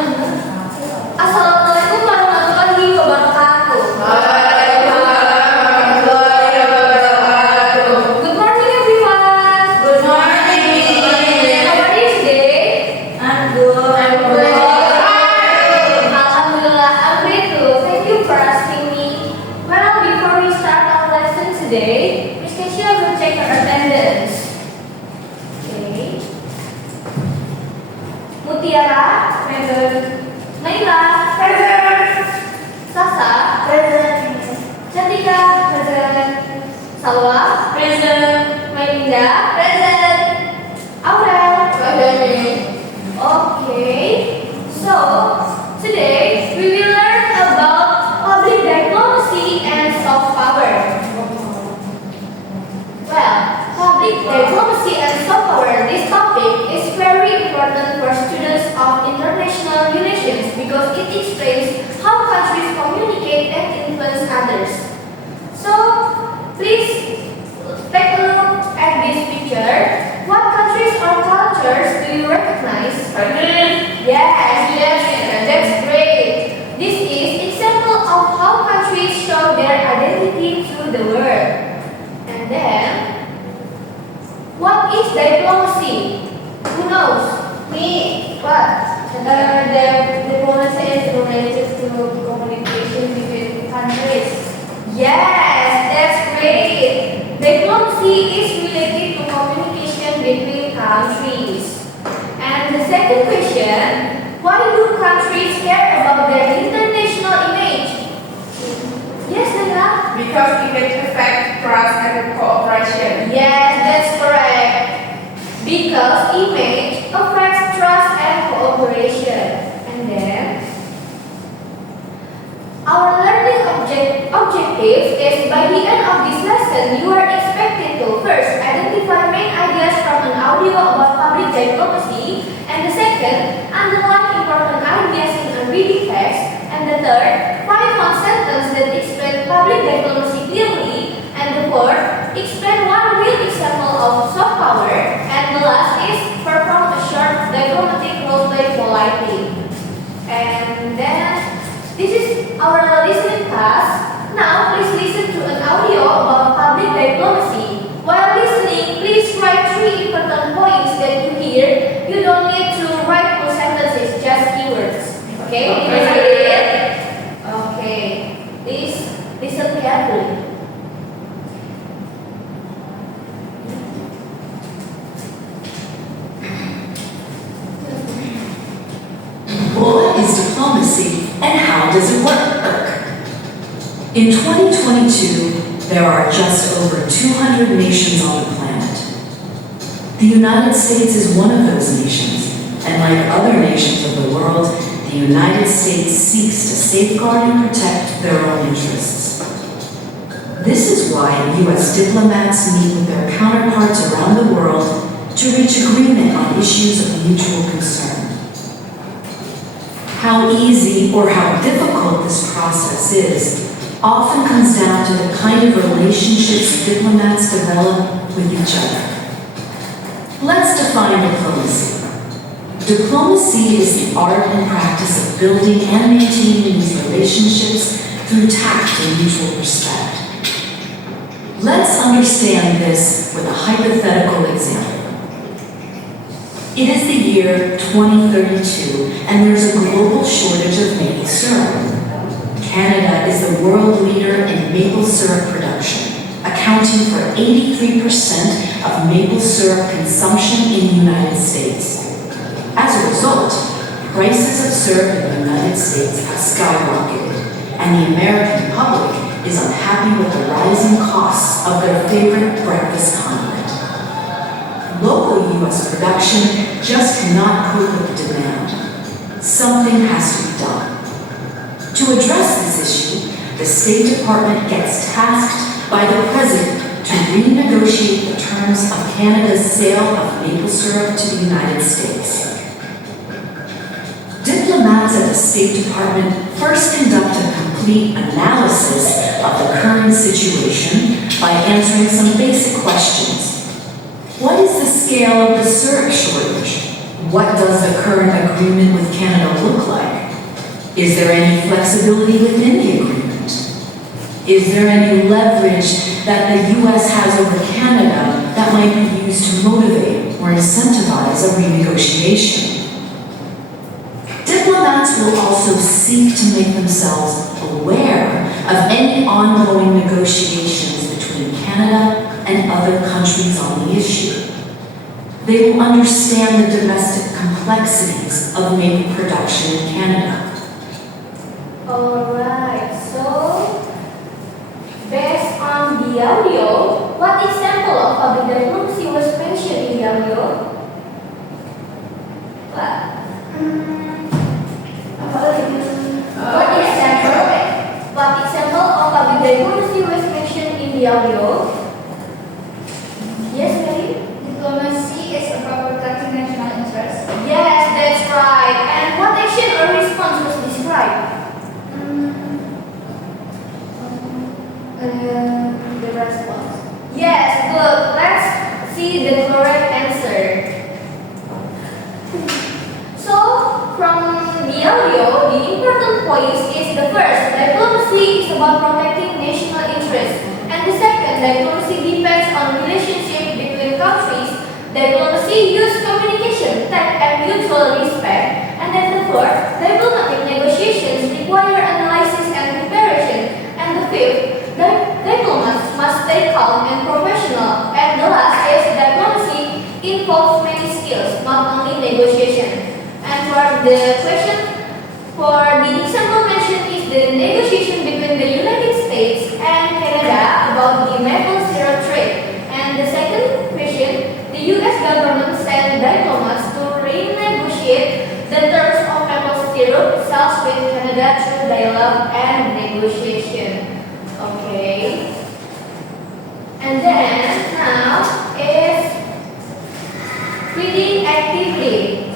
Assalamualaikum warahmatullahi wabarakatuh. Good morning everyone. Good morning. How are you today? I'm good. Alhamdulillah, I'm great too. Thank you for asking me. Well, before we start our lesson today, Miss Keisha will check her attendance. Okay. Mutiara, present. Naila, present. Sasa, present. Cantika, present. Salwa, present. Melinda, present. Aurel, okay. So, today we will learn about public diplomacy and soft power. Well, public diplomacy and soft power, this topic is very important for students of international relations because it explains how countries communicate and influence others. So, please take a look at this picture. What countries or cultures do you recognize? Yes, that's great. This is example of how countries show their identity to the world. And then, what is diplomacy? Who knows? Me. What? The diplomacy is related to communication between countries. Yes, that's great. Diplomacy is related to communication between countries. And the second question, why do countries care about their international image? Yes, Nana? Because it affects trust and cooperation. Yes, that's correct. Because image affects trust and cooperation. And then, our learning objective is by the end of this lesson, you are expected to first identify main ideas from an audio about public diplomacy, and the second, underline important ideas in a reading text, and the third, find one sentence that explains public diplomacy clearly, and the fourth, explain one real example of soft power, and the last is perform a short diplomatic role play politely. And then, this is our listening class. Now, please listen to an audio about public diplomacy. While listening, please write 3 important points that you hear. You don't need to write full sentences, just keywords. Okay? Okay. Please listen carefully. What is diplomacy and how does it work? In 2022, there are just over 200 nations on the planet. The United States is one of those nations, and like other nations of the world, the United States seeks to safeguard and protect their own interests. This is why U.S. diplomats meet with their counterparts around the world to reach agreement on issues of mutual concern. How easy or how difficult this process is often comes down to the kind of relationships diplomats develop with each other. Let's define diplomacy. Diplomacy is the art and practice of building and maintaining these relationships through tact and mutual respect. Let's understand this with a hypothetical example. It is the year 2032, and there's a global shortage of maple syrup. Canada is the world leader in maple syrup production, accounting for 83% of maple syrup consumption in the United States. As a result, prices of syrup in the United States have skyrocketed, and the American public is unhappy with the rising costs of their favorite breakfast condiment. Local U.S. production just cannot cope with the demand. Something has to be done. To address this issue, the State Department gets tasked by the President to renegotiate the terms of Canada's sale of maple syrup to the United States. Diplomats at the State Department first conduct a complete analysis of the current situation by answering some basic questions. What is the scale of the syrup shortage? What does the current agreement with Canada look like? Is there any flexibility within the agreement? Is there any leverage that the U.S. has over Canada that might be used to motivate or incentivize a renegotiation? Diplomats will also seek to make themselves aware of any ongoing negotiations between Canada and other countries on the issue. They will understand the domestic complexities of maple production in Canada. Alright, so based on the audio, what example of public diplomacy was mentioned in the audio? What? What example of public diplomacy was mentioned in the audio? Yes, Mary? Diplomacy is about protecting national interests. Yes, that's right. And what action or response was described? The response. Yes, good. Let's see the correct answer. So, from the audio, the important points is the first, diplomacy is about protecting national interests. And the second, diplomacy depends on relationship between countries. Diplomacy uses communication, tact, and mutual respect. And then the fourth, diplomatic negotiations require analysis and preparation. And the fifth, diplomats must stay calm and professional. And the last is diplomacy involves many skills, not only negotiation. And for the question, for the example mentioned is the negotiation between the United States and Canada about the maple syrup trade. And the second question, the U.S. government sent diplomats to renegotiate the terms of maple syrup sales with Canada through dialogue and negotiation. Okay. And then now is reading activity.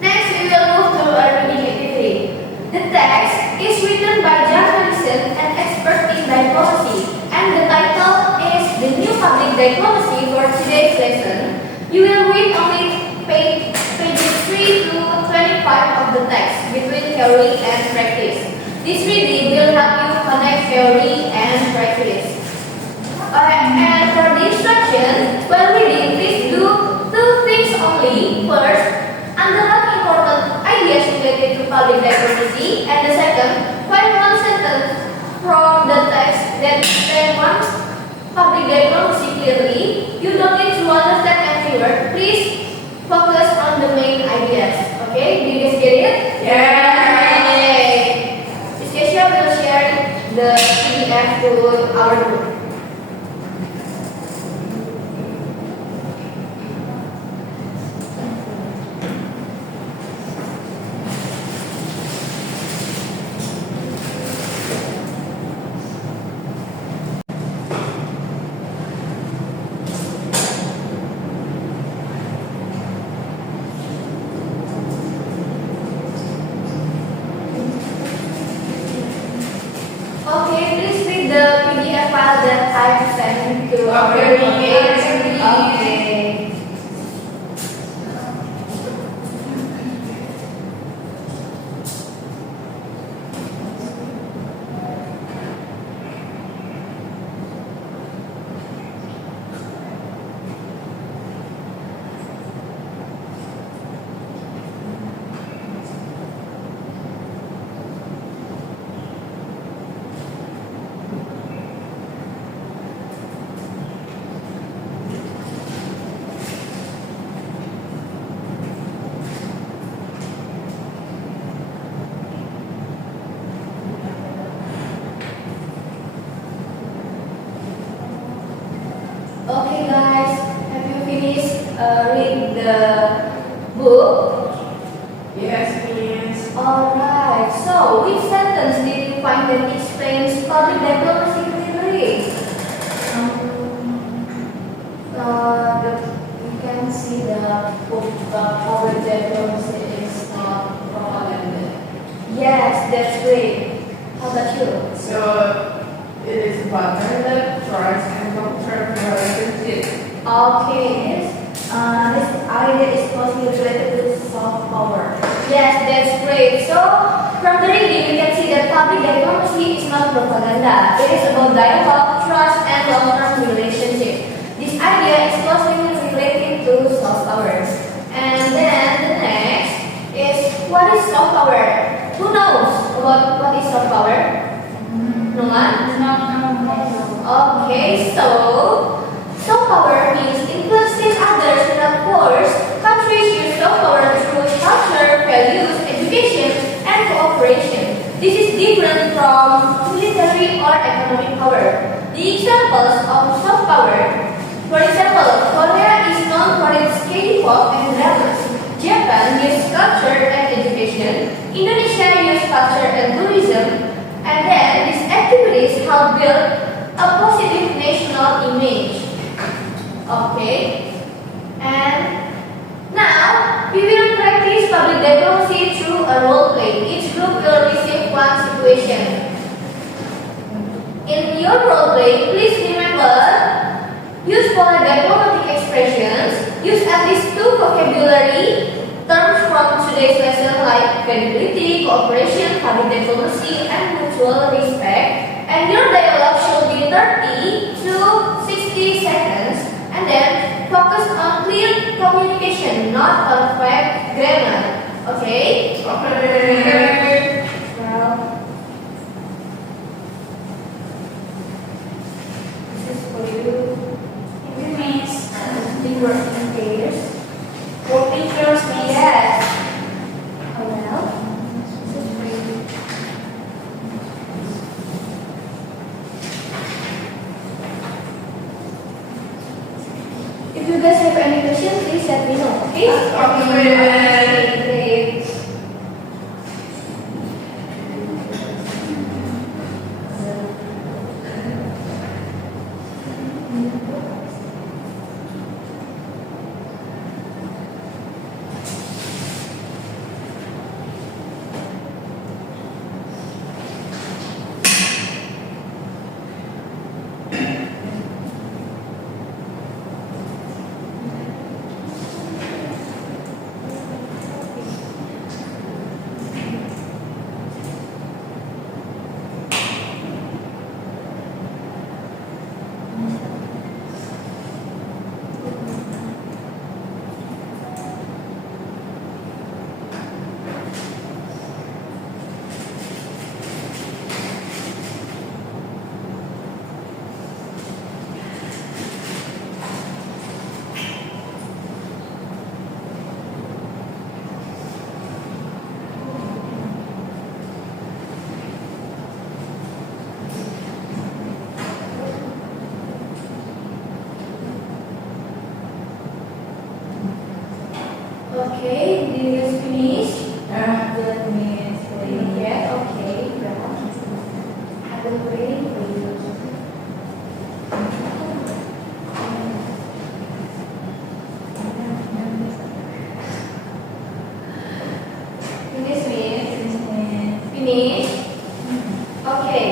Next, we will move to a reading activity. The text is written by John Harrison, an expert in diplomacy, and the title is The New Public Diplomacy for today's lesson. You will read only pages 3 to 25 of the text between theory and practice. This reading will help you connect theory and practice. And for the instruction, while reading, please do two things only. First, underline important ideas related to public diplomacy, and the second, find one sentence from the text that explains public diplomacy clearly. You don't need to understand every word. Please focus on the main ideas. Okay, do you guys get it? Yay! Miss Keisha will share the PDF to our group. Okay, please read the PDF file that I sent to our page. Okay. Okay guys, have you finished read the book? Yes, please. Alright, so which sentence did you find that explains public diplomacy clearly? You can see the book, public diplomacy is not propaganda. Yes, that's great. How about you? So it is about narrative, trust, and long-term relationship. Okay, yes. This idea is closely related to soft power. Yes, that's great. So, from the reading, we can see that public diplomacy is not propaganda. It is about dialogue, trust, and long-term relationship. This idea is closely related to soft power. And then the next is, what is soft power? Who knows about what is soft power? No one? Okay, so soft power means influencing others without force. Countries use soft power through culture, values, education, and cooperation. This is different from military or economic power. The examples of soft power, for example, Korea is known for its K-pop and dramas. Japan uses culture and education. Indonesia uses culture and tourism. And then these activities help build a positive national image. Okay. And now we will practice public diplomacy through a role play. Each group will receive one situation. In your role play, please remember, use polite diplomatic expressions. Use at least 2 vocabulary terms from today's lesson like credibility, cooperation, public diplomacy, and mutual respect. And your dialogue should be 30 to 60 seconds. And then focus on clear communication, not perfect grammar. Okay? Okay. Well, this is for you. It means The working pairs. working pairs means Yes. Oh well. This is for you. If you guys have any questions, please let me know. Okay? Okay. Great. Okay, do you guys finish? let me explain. Yeah, okay, well, I will wait for you. Finish, Miss? Finish? Okay.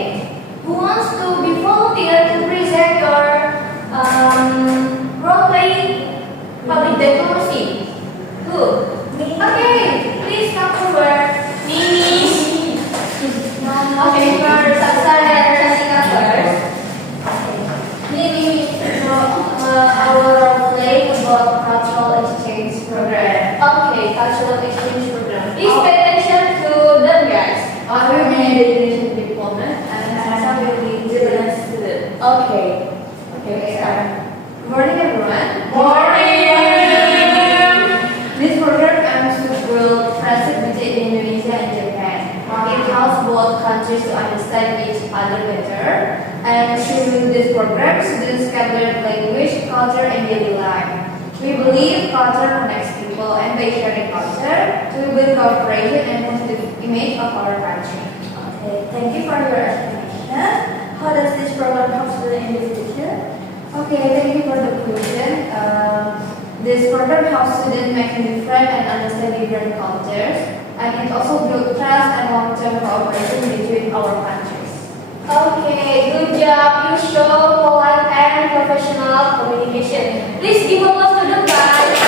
Who wants to be volunteer to present your role-playing public diplomacy? Who? Okay, please come forward. Me. Okay, first, Saksa and Jessica first. Maybe our role-play about cultural exchange program. Okay, cultural exchange program. Please pay attention to them, guys. I will be an education diplomat and Sasa will be Japan student. Okay. Okay, start. Good morning, everyone. This program aims to build friendship between Indonesia and Japan. It helps both countries to understand each other better. And through this program, students can learn language, culture, and daily life. We believe culture connects people, and by sharing culture, to build cooperation and positive image of our country. Okay, thank you for your explanation. How does this program help students in the future? Okay, thank you for the question. This program helps students make new friends and understand different cultures, and it also builds trust and long-term cooperation between our countries. Okay, good job. You show polite and professional communication. Please give applause to the guys.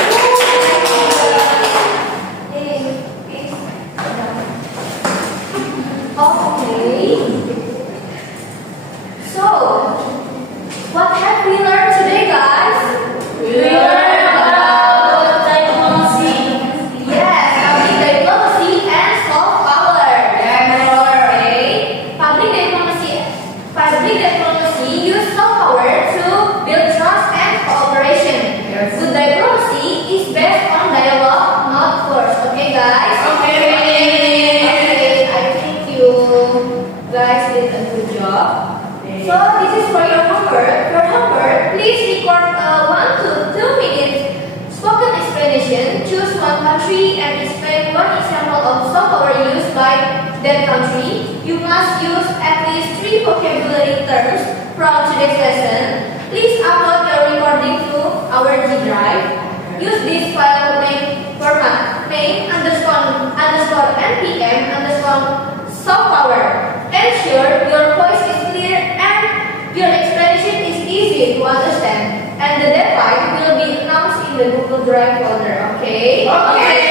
Hey, please. So this is for your homework. For homework, please record a 1 to 2 minutes spoken explanation. Choose one country and explain one example of soft power used by that country. You must use at least 3 vocabulary terms from today's lesson. Please upload your recording to our G Drive. Use this file format main_npm_soft power. Ensure your voice is clear and your explanation is easy to understand. And the deadline will be announced in the Google Drive folder. Okay? Okay.